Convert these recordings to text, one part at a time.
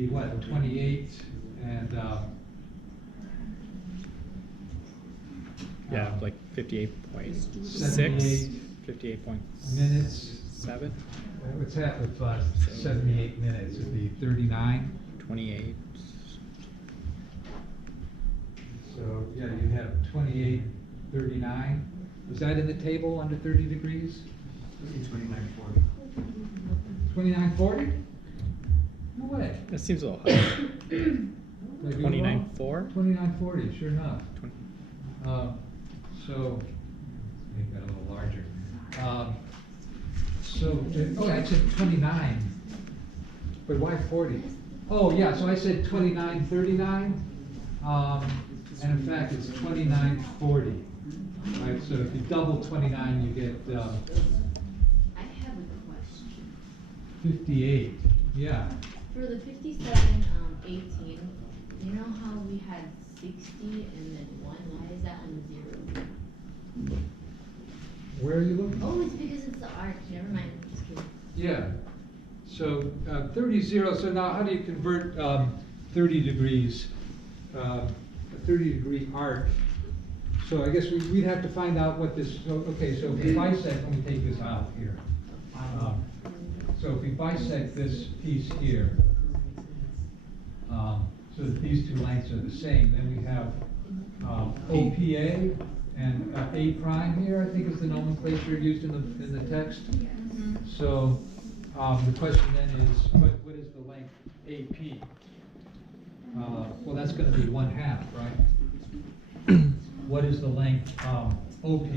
be what, 28 and Yeah, like 58.6, 78 58.7. minutes. What's that with 78 minutes? It'd be 39. 28. So yeah, you have 28, 39. Is that in the table under 30 degrees? 2940. 2940? No way. That seems a little high. 29.4? 29.4? 2940, sure enough. So, make that a little larger. Oh, I said 29. But why 40? Oh, yeah, so I said 2939. And in fact, it's 2940. Right, so if you double 29, you get I have a question. 58. Yeah. For the 57, 18, you know how we had 60 and then 1? Why is that on 0? Where are you looking? Oh, it's because it's the arc. Never mind. Just kidding. Yeah. So 30, 0. So now how do you convert 30 degrees? A 30-degree arc. So I guess we'd have to find out what this, okay, so if we bisect, let me take this out here. So if we bisect this piece here, so that these two lengths are the same, then we have OPA and A prime here, I think is the nomenclature used in the text. So the question then is, what is the length AP? Well, that's going to be 1/2, right? What is the length OP?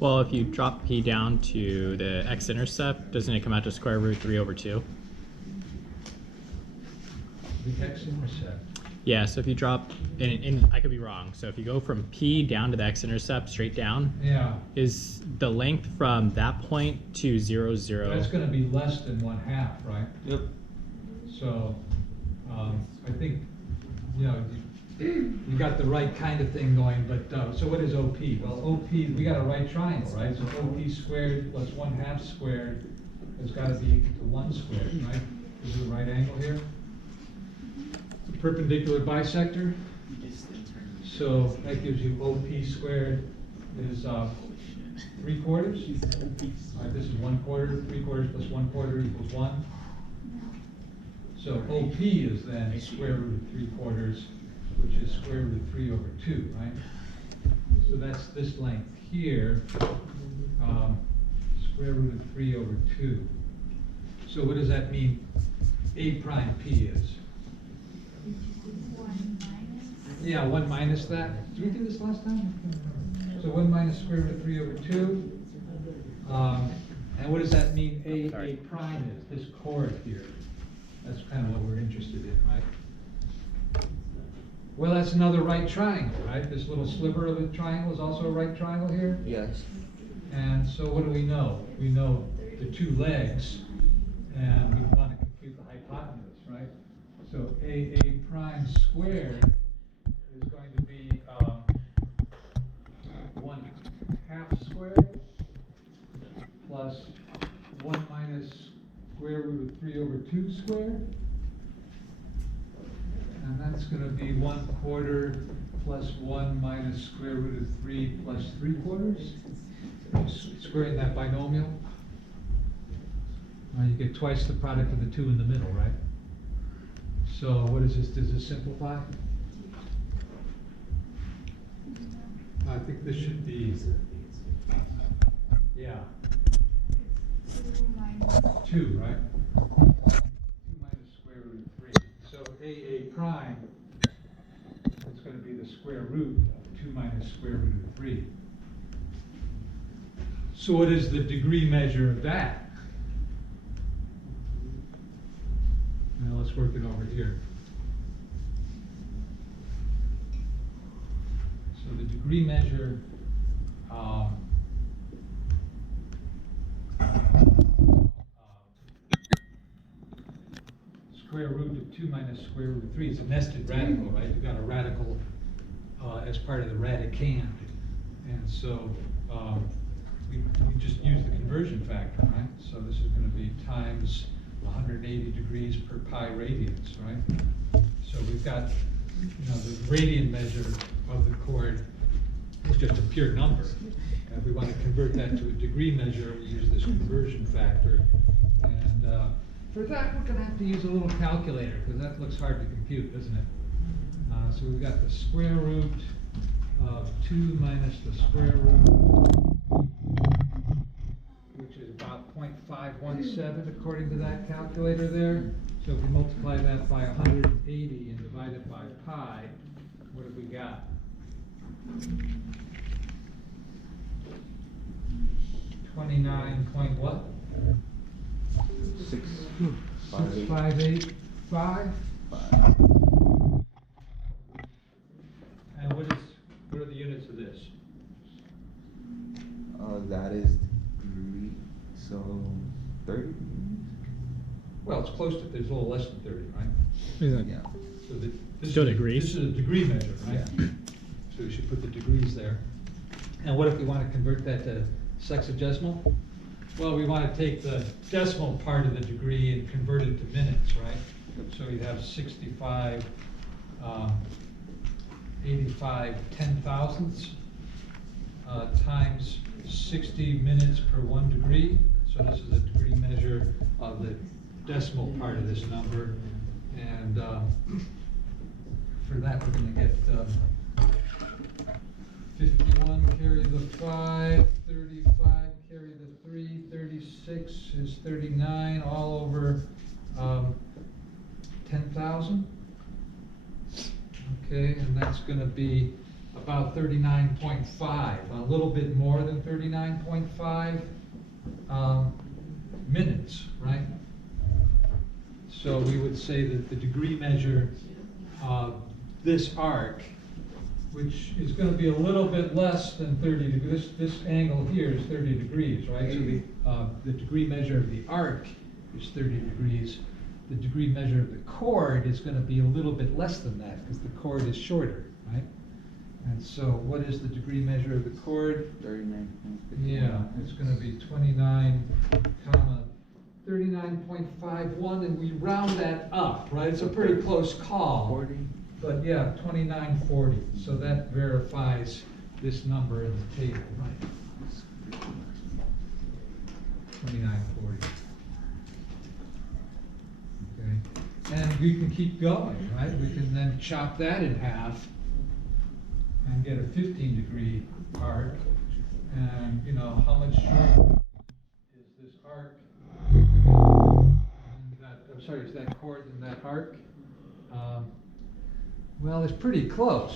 Well, if you drop P down to the x-intercept, doesn't it come out to square root 3/2? The x-intercept. Yeah, so if you drop, and I could be wrong, so if you go from P down to the x-intercept straight down, Yeah. is the length from that point to 0, 0? That's going to be less than 1/2, right? Yep. So I think, you know, you got the right kind of thing going, but so what is OP? Well, OP, we got a right triangle, right? So OP squared plus 1/2 squared has got to be equal to 1 squared, right? This is a right angle here. It's a perpendicular bisector. So that gives you OP squared is 3/4. This is 1/4. 3/4 plus 1/4 equals 1. So OP is then square root of 3/4, which is square root of 3/2, right? So that's this length here, square root of 3/2. So what does that mean A prime P is? 1 minus. Yeah, 1 minus that. Did we do this last time? I can't remember. So 1 minus square root of 3/2. And what does that mean A prime is? This chord here. That's kind of what we're interested in, right? Well, that's another right triangle, right? This little sliver of a triangle is also a right triangle here. Yes. And so what do we know? We know the two legs, and we want to compute the hypotenuse, right? So A prime squared is going to be 1/2 squared plus 1 minus square root of 3/2 squared. And that's going to be 1/4 plus 1 minus square root of 3 plus 3/4. Squaring that binomial. You get twice the product of the two in the middle, right? So what is this? Does this simplify? I think this should be, yeah, 2 minus. 2, right? 2 minus square root of 3. So A prime is going to be the square root of 2 minus square root of 3. So what is the degree measure of that? Now let's work it over here. So the degree measure square root of 2 minus square root of 3. It's a nested radical, right? You've got a radical as part of the radicand. And so we just use the conversion factor, right? So this is going to be times 180 degrees per pi radians, right? So we've got, the radian measure of the chord is just a pure number. And if we want to convert that to a degree measure, we use this conversion factor. And for that, we're going to have to use a little calculator, because that looks hard to compute, doesn't it? So we've got the square root of 2 minus the square root, which is about 0.517 according to that calculator there. So if we multiply that by 180 and divide it by pi, what have we got? 29 point what? 6585. And what are the units of this? That is degree, so 30? Well, it's close to, it's a little less than 30, right? Yeah. So this Still is- degrees? This is a degree measure, right? Yeah. So we should put the degrees there. And what if we want to convert that to sexagesimal? Well, we want to take the decimal part of the degree and convert it to minutes, right? So we'd have 65, 85 10,000ths times 60 minutes per 1 degree. So this is a degree measure of the decimal part of this number. And for that, we're going to get 51 carry the 5, 35 carry the 3, 36 is 39, all over 10,000. Okay, and that's going to be about 39.5, a little bit more than 39.5 minutes, right? So we would say that the degree measure of this arc, which is going to be a little bit less than 30 degrees, this angle here is 30 degrees, right? So the degree measure of the arc is 30 degrees. The degree measure of the chord is going to be a little bit less than that, because the chord is shorter, right? And so what is the degree measure of the chord? 39. Yeah, it's going to be 29, comma, 39.51, and we round that up, right? It's a pretty close call. 40. But yeah, 2940, so that verifies this number in the table, right? 2940. Okay, and we can keep going, right? We can then chop that in half and get a 15-degree arc. And how much shorter is this arc? Is that chord than that arc? Well, it's pretty close,